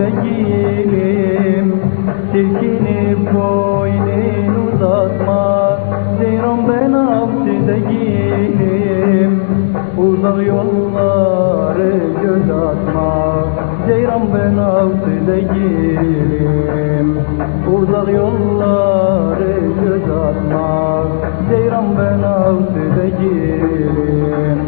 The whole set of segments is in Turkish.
değilim. Silkinip boynunu uzatma, Ceyran ben avcı değilim. Uzak yolları göz atma, Ceyran ben avcı değilim. Uzak yolları göz atma, Ceyran ben avcı değilim.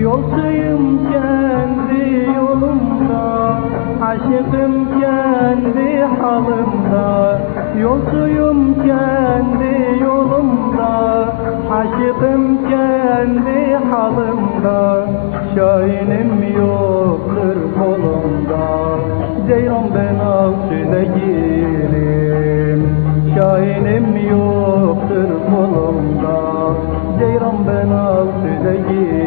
Yolcuyum kendi yolumda, aşıkım kendi halımda. Yolcuyum kendi yolumda, aşıkım kendi halımda. Şahinim yoktur kolumda, Ceyran ben avcı değilim. Şahinim yoktur kolumda, Ceyran ben avcı değilim.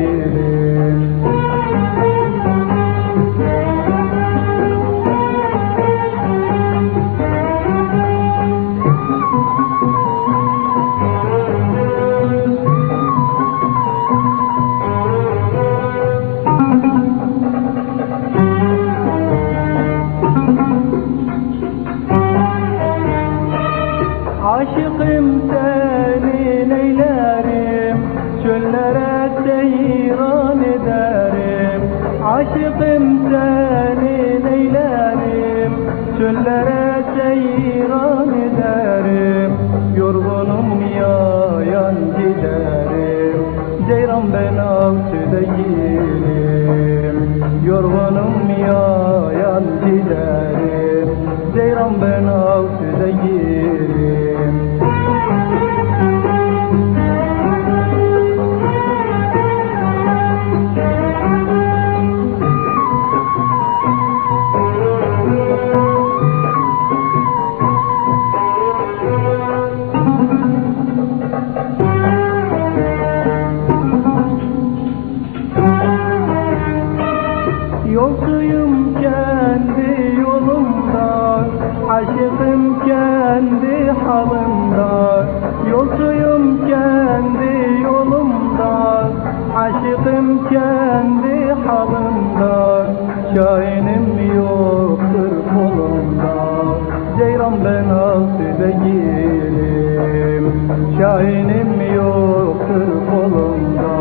Aşıkım seni neylerim, çöllere seyran ederim. Aşıkım seni neylerim, çöllere seyran ederim. Yorgunum yayan giderim, Ceyran ben avcı değilim. Yorgunum yayan giderim, Ceyran ben avcı değilim. Yolcuyum kendi yolumda, aşıkım kendi halımda. Yolcuyum kendi yolumda, aşıkım kendi halımda. Şahinim yoktur kolumda, Ceyran ben avcı değilim. Şahinim yoktur kolumda,